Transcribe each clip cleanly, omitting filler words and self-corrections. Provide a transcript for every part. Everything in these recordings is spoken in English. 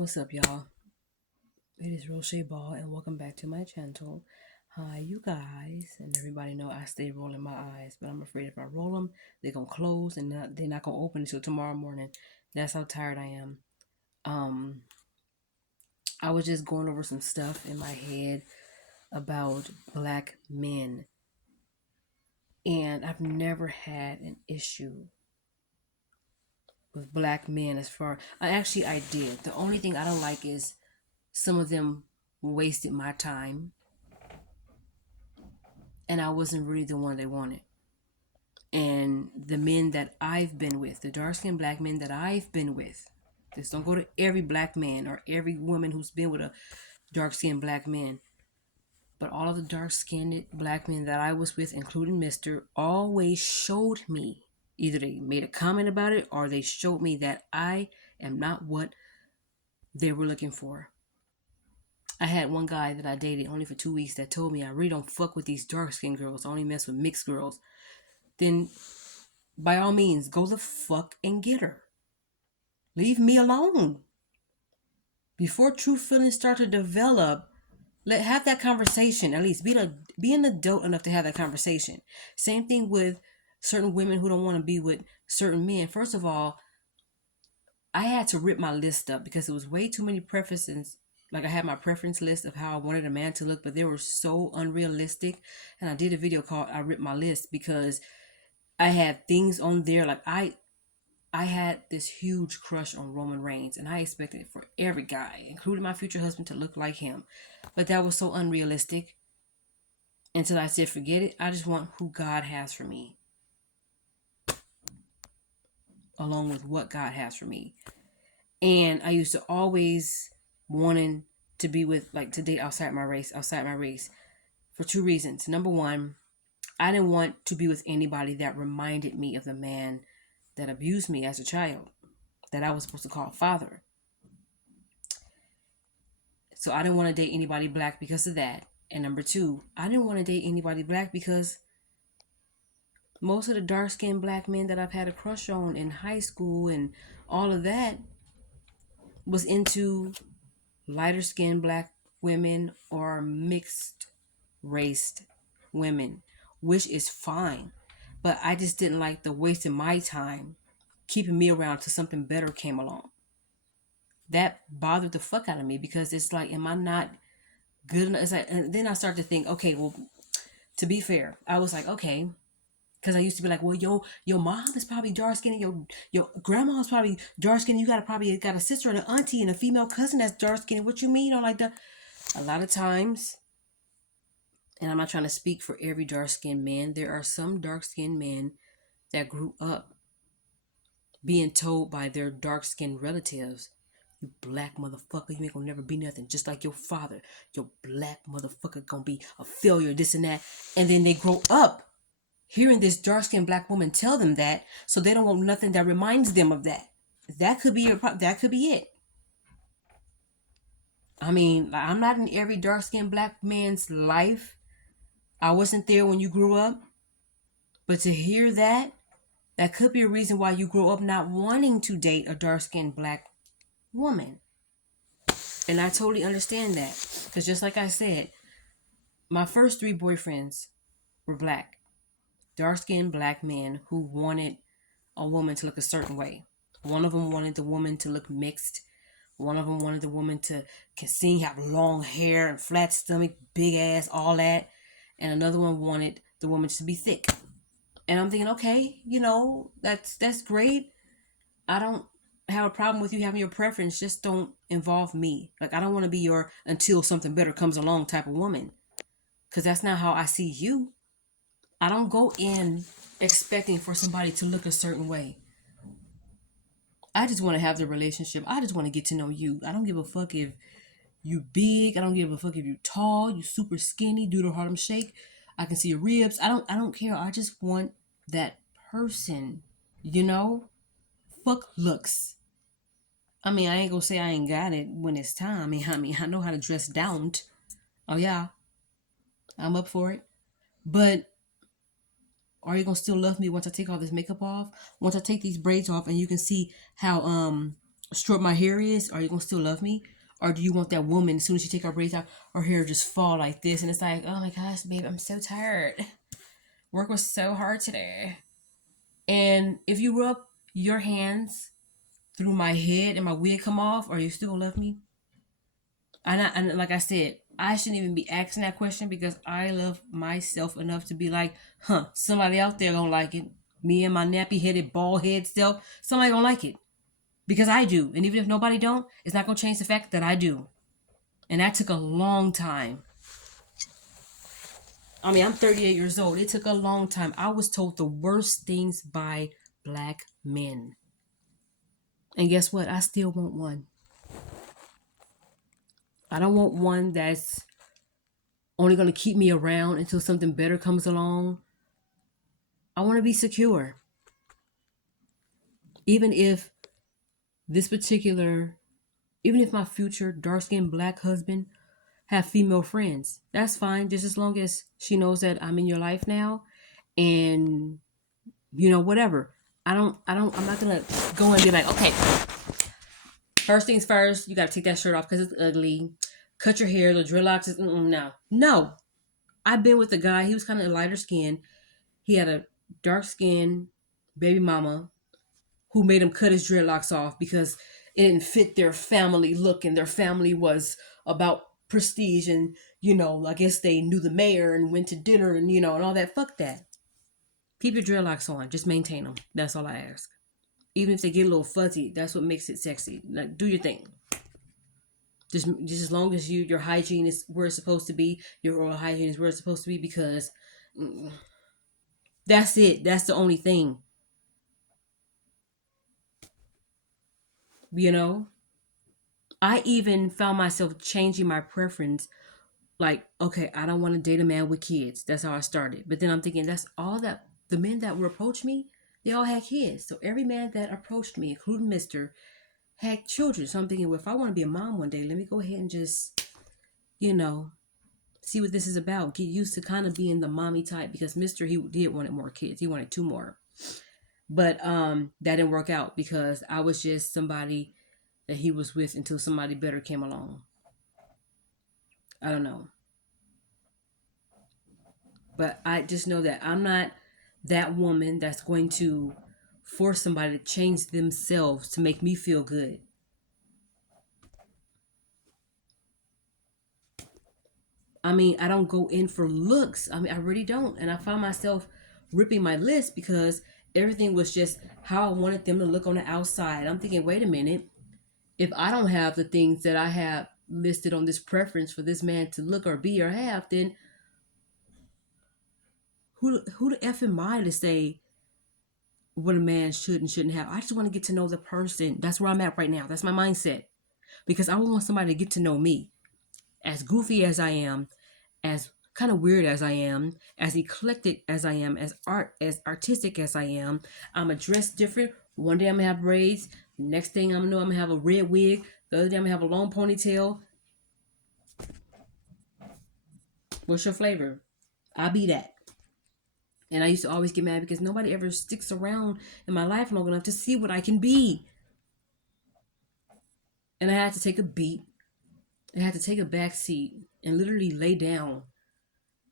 What's up, y'all? It is Roche Ball, and welcome back to my channel. Hi, you guys, and everybody know I stay rolling my eyes, but I'm afraid if I roll them, they're gonna close and they're not gonna open until tomorrow morning. That's how tired I am. Um, I was just going over some stuff in my head about black men, and I've never had an issue with black men as far. I did. The only thing I don't like is some of them wasted my time and I wasn't really the one they wanted. And the men that I've been with, the dark skinned black men that I've been with, just don't go to every black man or every woman who's been with a dark skinned black man. But all of the dark skinned black men that I was with, including Mr., always showed me either they made a comment about it or they showed me that I am not what they were looking for. I had one guy that I dated only for 2 weeks that told me I really don't fuck with these dark skinned girls. I only mess with mixed girls. Then by all means, go the fuck and get her. Leave me alone. Before true feelings start to develop, have that conversation. At least be an adult enough to have that conversation. Same thing with certain women who don't want to be with certain men. First of all, I had to rip my list up because it was way too many preferences. Like I had my preference list of how I wanted a man to look, but they were so unrealistic. And I did a video called "I Ripped My List" because I had things on there like I had this huge crush on Roman Reigns, and I expected for every guy, including my future husband, to look like him. But that was so unrealistic until I said, forget it. I just want who God has for me, along with what God has for me. And I used to always wanting to be with, like, to date outside my race, for two reasons. Number one, I didn't want to be with anybody that reminded me of the man that abused me as a child, that I was supposed to call father. So I didn't want to date anybody black because of that. And number two, I didn't want to date anybody black because most of the dark skinned black men that I've had a crush on in high school and all of that was into lighter skinned black women or mixed raced women, which is fine. But I just didn't like the wasting my time keeping me around till something better came along. That bothered the fuck out of me because it's like, am I not good enough? It's like, and then I started to think, okay, well, to be fair, I was like, okay, because I used to be like, well, your mom is probably dark skinned, your grandma's probably dark skinned, you probably got a sister and an auntie and a female cousin that's dark skinned. What you mean? Or like that. A lot of times, and I'm not trying to speak for every dark skinned man, there are some dark skinned men that grew up being told by their dark skinned relatives, you black motherfucker, you ain't gonna never be nothing just like your father. Your black motherfucker gonna be a failure, this and that. And then they grow up hearing this dark skinned black woman tell them that, so they don't want nothing that reminds them of that. That could be that could be it. I mean, I'm not in every dark skinned black man's life. I wasn't there when you grew up. But to hear that, that could be a reason why you grow up not wanting to date a dark skinned black woman. And I totally understand that. Because just like I said, my first three boyfriends were black. Dark skinned black men who wanted a woman to look a certain way. One of them wanted the woman to look mixed. One of them wanted the woman to can sing, have long hair and flat stomach, big ass, all that. And another one wanted the woman to be thick. And I'm thinking, okay, that's great. I don't have a problem with you having your preference. Just don't involve me. Like, I don't want to be your until something better comes along type of woman. Because that's not how I see you. I don't go in expecting for somebody to look a certain way. I just want to have the relationship. I just want to get to know you. I don't give a fuck if you big. I don't give a fuck if you tall, you super skinny, do the Harlem Shake. I can see your ribs. I don't care. I just want that person. You know? Fuck looks. I mean, I ain't gonna say I ain't got it when it's time. I know how to dress down. Oh yeah, I'm up for it. But are you gonna still love me once I take all this makeup off? Once I take these braids off and you can see how short my hair is, are you gonna still love me? Or do you want that woman, as soon as you take her braids out, her hair just fall like this, and it's like, oh my gosh, babe, I'm so tired. Work was so hard today. And if you rub your hands through my head and my wig come off, are you still gonna love me? And like I said, I shouldn't even be asking that question because I love myself enough to be like, huh, somebody out there gonna like it. Me and my nappy headed, bald head self, somebody gonna like it. Because I do. And even if nobody don't, it's not gonna change the fact that I do. And that took a long time. I mean, I'm 38 years old. It took a long time. I was told the worst things by black men. And guess what? I still want one. I don't want one that's only going to keep me around until something better comes along. I want to be secure. Even if this particular, even if my future dark-skinned black husband have female friends, that's fine. Just as long as she knows that I'm in your life now, and whatever. I'm not gonna go and be like, okay, first things first, you gotta take that shirt off because it's ugly. Cut your hair, the dreadlocks is no. I've been with a guy. He was kind of lighter skin. He had a dark skin baby mama who made him cut his dreadlocks off because it didn't fit their family look, and their family was about prestige, and I guess they knew the mayor and went to dinner and and all that. Fuck that. Keep your dreadlocks on. Just maintain them. That's all I ask. Even if they get a little fuzzy, that's what makes it sexy. Like, do your thing. Just as long as your hygiene is where it's supposed to be, your oral hygiene is where it's supposed to be, because that's it. That's the only thing. You know, I even found myself changing my preference. Like, okay, I don't want to date a man with kids. That's how I started. But then I'm thinking that's all that the men that would approach me, they all had kids. So every man that approached me, including Mister, had children. So I'm thinking, well, if I want to be a mom one day, let me go ahead and just, you know, see what this is about. Get used to kind of being the mommy type, because Mister, he did wanted more kids. He wanted two more. But that didn't work out because I was just somebody that he was with until somebody better came along. I don't know. But I just know that I'm not that woman that's going to force somebody to change themselves to make me feel good. I mean, I don't go in for looks. I mean, I really don't. And I found myself ripping my list because everything was just how I wanted them to look on the outside. I'm thinking, wait a minute. If I don't have the things that I have listed on this preference for this man to look or be or have, then who the F am I to say what a man should and shouldn't have? I just want to get to know the person. That's where I'm at right now. That's my mindset. Because I want somebody to get to know me. As goofy as I am, as kind of weird as I am, as eclectic as I am, as artistic as I am, I'm gonna dress different. One day I'm gonna have braids. Next thing I'm gonna know, I'm gonna have a red wig. The other day I'm gonna have a long ponytail. What's your flavor? I'll be that. And I used to always get mad because nobody ever sticks around in my life long enough to see what I can be. And I had to take a beat. I had to take a back seat and literally lay down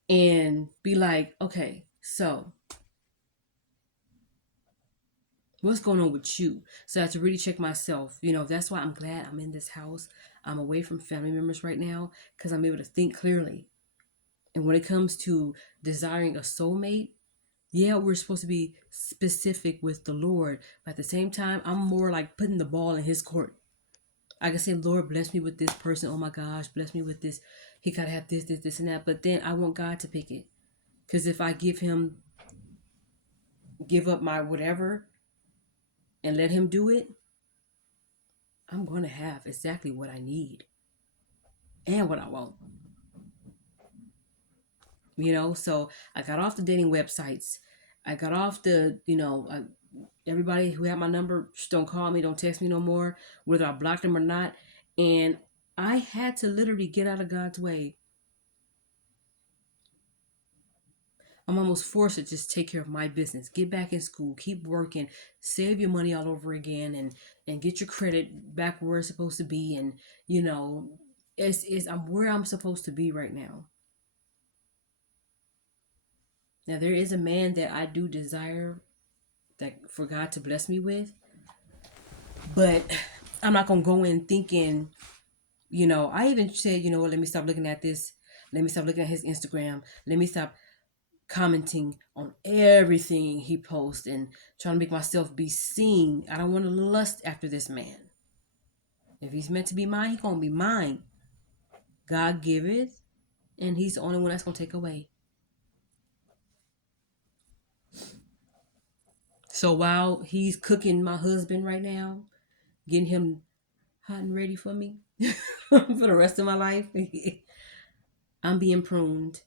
and be like, okay, so what's going on with you? So I had to really check myself. That's why I'm glad I'm in this house. I'm away from family members right now because I'm able to think clearly. And when it comes to desiring a soulmate, yeah, we're supposed to be specific with the Lord. But at the same time, I'm more like putting the ball in his court. I can say, Lord, bless me with this person. Oh my gosh, bless me with this. He got to have this, and that. But then I want God to pick it. Because if I give up my whatever and let him do it, I'm going to have exactly what I need and what I want. So I got off the dating websites. I got off everybody who had my number, just don't call me, don't text me no more, whether I blocked them or not. And I had to literally get out of God's way. I'm almost forced to just take care of my business, get back in school, keep working, save your money all over again, and get your credit back where it's supposed to be. And you know, it's I'm where I'm supposed to be right now. Now there is a man that I do desire that for God to bless me with, but I'm not gonna go in thinking, I even said, let me stop looking at this. Let me stop looking at his Instagram. Let me stop commenting on everything he posts and trying to make myself be seen. I don't want to lust after this man. If he's meant to be mine, he's gonna be mine. God giveth, and he's the only one that's gonna take away. So while he's cooking my husband right now, getting him hot and ready for me for the rest of my life, I'm being pruned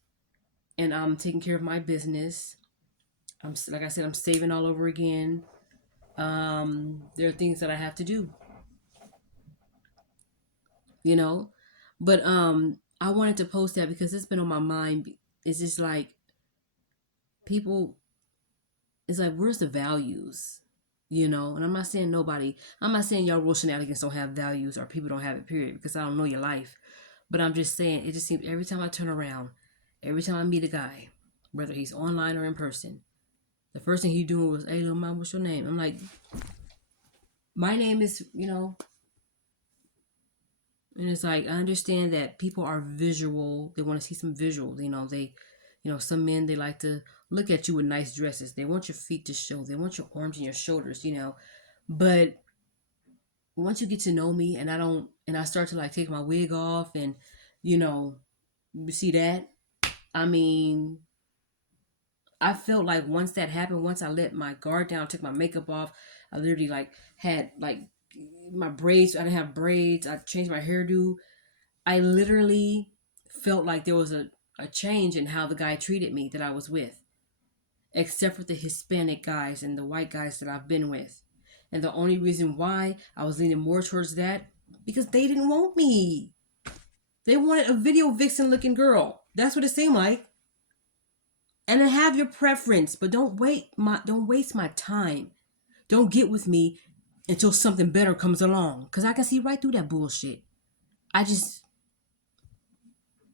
and I'm taking care of my business. Like I said, I'm saving all over again. There are things that I have to do, you know, but I wanted to post that because it's been on my mind. It's just like people. It's like, where's the values, And I'm not saying I'm not saying y'all real shenanigans don't have values or people don't have it. Period, because I don't know your life. But I'm just saying, it just seems every time I turn around, every time I meet a guy, whether he's online or in person, the first thing he doing was, "Hey, little mom, what's your name?" I'm like, my name is, and it's like, I understand that people are visual. They want to see some visual. Some men, they like to look at you with nice dresses. They want your feet to show. They want your arms and your shoulders, But once you get to know me and I start to like take my wig off and, you see that? I mean, I felt like once that happened, once I let my guard down, took my makeup off, I literally like had like my braids. I didn't have braids. I changed my hairdo. I literally felt like there was a change in how the guy treated me that I was with, except for the Hispanic guys and the white guys that I've been with. And the only reason why I was leaning more towards that, because they didn't want me. They wanted a video vixen looking girl. That's what it seemed like. And then have your preference, but don't waste my time. Don't get with me until something better comes along, because I can see right through that bullshit. I just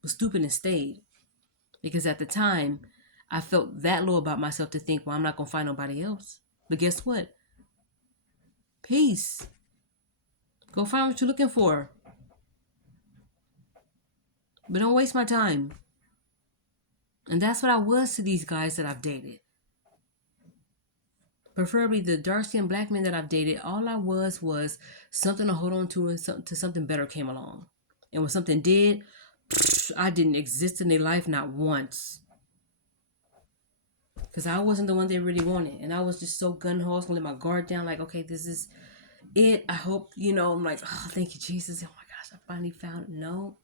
was stupid and stayed, because at the time I felt that low about myself to think, well, I'm not gonna find nobody else. But guess what? Peace. Go find what you're looking for, but don't waste my time. And that's what I was to these guys that I've dated. Preferably the dark-skinned black men that I've dated, all I was something to hold on to, and something better came along. And when something did, I didn't exist in their life not once. Because I wasn't the one they really wanted. And I was just so gun-ho. I was going to let my guard down. Like, okay, this is it. I hope, I'm like, oh, thank you, Jesus. Oh, my gosh, I finally found it. No.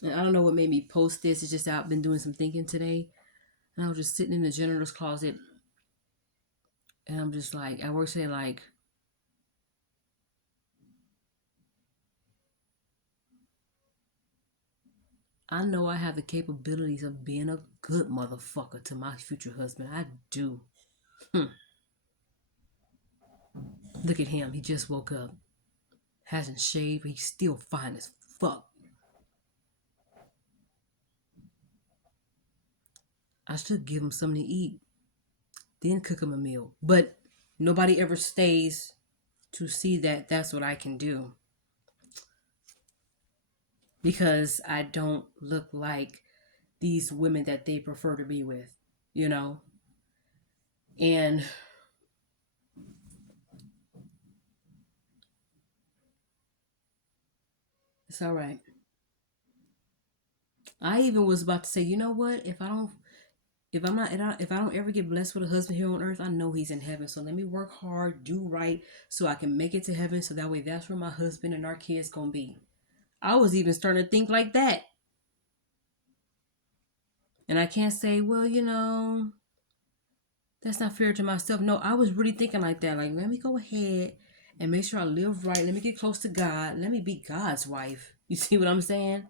And I don't know what made me post this. It's just that I've been doing some thinking today. And I was just sitting in the janitor's closet. And I'm just like, I work today like, I know I have the capabilities of being a good motherfucker to my future husband. I do. Look at him. He just woke up. Hasn't shaved. He's still fine as fuck. I should give him something to eat. Then cook him a meal. But nobody ever stays to see that that's what I can do. Because I don't look like these women that they prefer to be with, And it's all right. I even was about to say, you know what? If I don't ever get blessed with a husband here on earth, I know he's in heaven. So let me work hard, do right, so I can make it to heaven. So that way, that's where my husband and our kids gonna be. I was even starting to think like that. And I can't say, well, that's not fair to myself. No, I was really thinking like that. Like, let me go ahead and make sure I live right. Let me get close to God. Let me be God's wife. You see what I'm saying?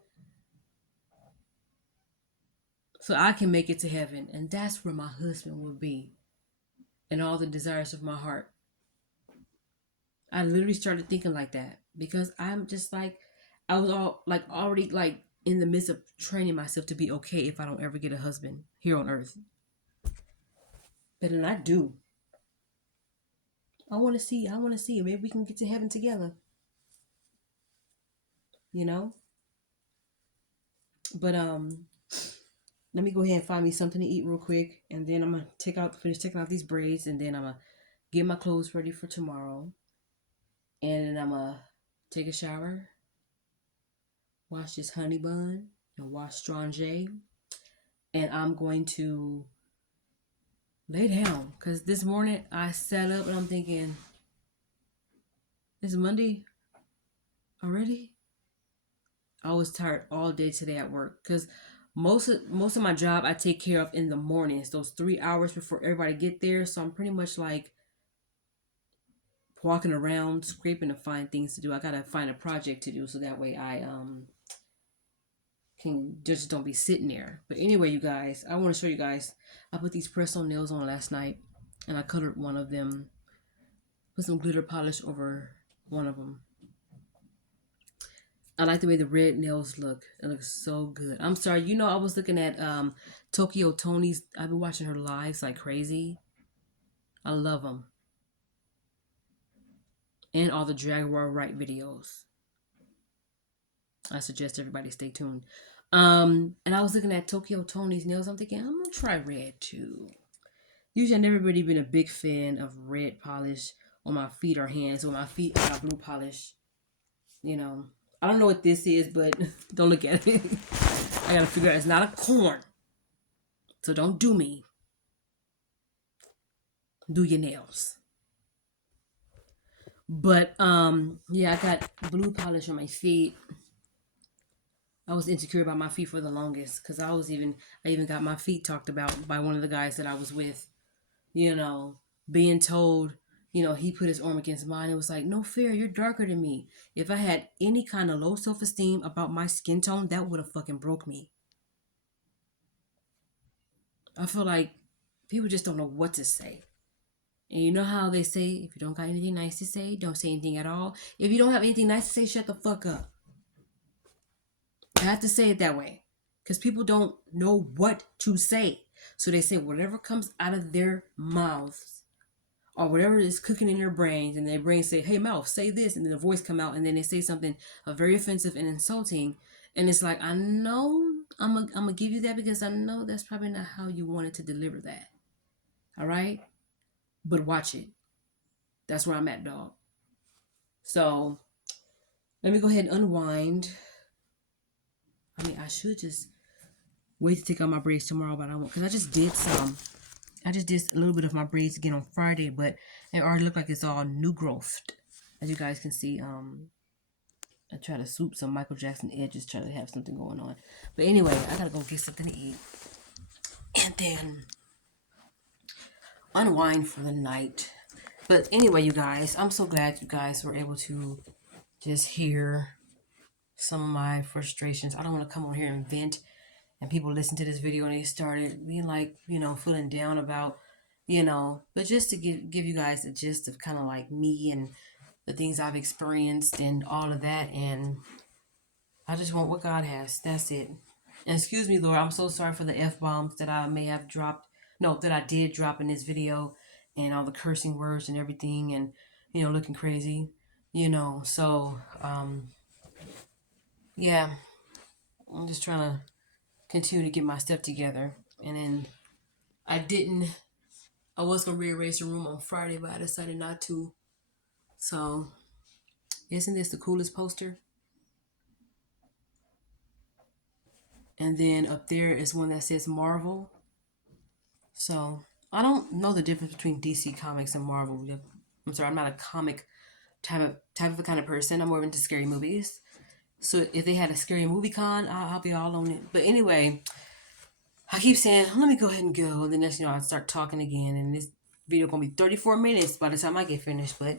so I can make it to heaven. And that's where my husband will be, and all the desires of my heart. I literally started thinking like that because I'm just like, I was all like already like in the midst of training myself to be okay if I don't ever get a husband here on earth. But then I do. I want to see. I want to see. Maybe we can get to heaven together. You know. But let me go ahead and find me something to eat real quick, and then I'm gonna finish taking out these braids, and then I'm gonna get my clothes ready for tomorrow, and then I'm gonna take a shower, wash this honey bun, and wash Strange, and I'm going to lay down because this morning I sat up and I'm thinking, it's Monday already. I was tired all day today at work because most of my job I take care of in the mornings, those 3 hours before everybody get there. So I'm pretty much like walking around scraping to find things to do. I gotta find a project to do so that way I can just don't be sitting there. But anyway, you guys, I want to show you guys. I put these press-on nails on last night, and I colored one of them. Put some glitter polish over one of them. I like the way the red nails look. It looks so good. I'm sorry, I was looking at Tokyo Tony's. I've been watching her lives like crazy. I love them. And all the Jaguar Wright videos. I suggest everybody stay tuned. And I was looking at Tokyo Tony's nails. I'm thinking, I'm gonna try red too. Usually I've never really been a big fan of red polish on my feet or hands. On my feet I got blue polish. I don't know what this is, but don't look at it. I gotta figure out it's not a corn. So don't do me. Do your nails. But yeah, I got blue polish on my feet. I was insecure about my feet for the longest because I even got my feet talked about by one of the guys that I was with. Being told, he put his arm against mine. It was like, no fair, you're darker than me. If I had any kind of low self-esteem about my skin tone, that would have fucking broke me. I feel like people just don't know what to say. And you know how they say, if you don't got anything nice to say, don't say anything at all. If you don't have anything nice to say, shut the fuck up. I have to say it that way. Because people don't know what to say. So they say whatever comes out of their mouths. Or whatever is cooking in their brains, and their brains say, hey, mouth, say this, and then the voice come out, and then they say something very offensive and insulting, and it's like, I know I'm gonna give you that because I know that's probably not how you wanted to deliver that. All right? But watch it. That's where I'm at, dog. So, let me go ahead and unwind. I should just wait to take out my braids tomorrow, but I won't, because I just did a little bit of my braids again on Friday, but it already looked like it's all new growth. As you guys can see, I try to swoop some Michael Jackson edges, try to have something going on. But anyway, I gotta go get something to eat. And then unwind for the night. But anyway, you guys, I'm so glad you guys were able to just hear some of my frustrations. I don't want to come on here and vent and people listen to this video and they started being like, feeling down about, but just to give you guys a gist of kind of like me and the things I've experienced and all of that. And I just want what God has. That's it. And excuse me, Lord, I'm so sorry for the F-bombs that I may have dropped. No, that I did drop in this video and all the cursing words and everything and, looking crazy, so, yeah, I'm just trying to continue to get my stuff together. And then I was going to rearrange the room on Friday, but I decided not to. So, isn't this the coolest poster? And then up there is one that says Marvel. So, I don't know the difference between DC Comics and Marvel. I'm sorry, I'm not a comic type of kind of person. I'm more into scary movies. So if they had a scary movie con, I'll be all on it. But anyway, I keep saying, let me go ahead and go. And then next, I start talking again. And this video going to be 34 minutes by the time I get finished. But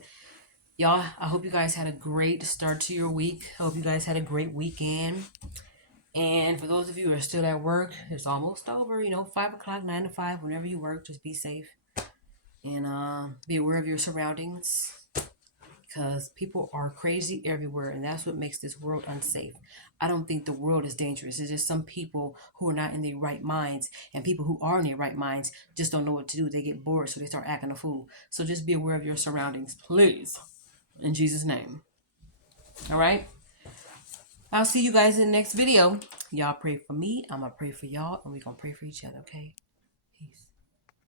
y'all, I hope you guys had a great start to your week. I hope you guys had a great weekend. And for those of you who are still at work, it's almost over. 5 o'clock, 9 to 5, whenever you work, just be safe and be aware of your surroundings because people are crazy everywhere, and that's what makes this world unsafe. I don't think the world is dangerous. It's just some people who are not in their right minds, and people who are in their right minds just don't know what to do. They get bored, so they start acting a fool. So just be aware of your surroundings, please, in Jesus' name. All right? I'll see you guys in the next video. Y'all pray for me. I'm going to pray for y'all, and we're going to pray for each other, okay?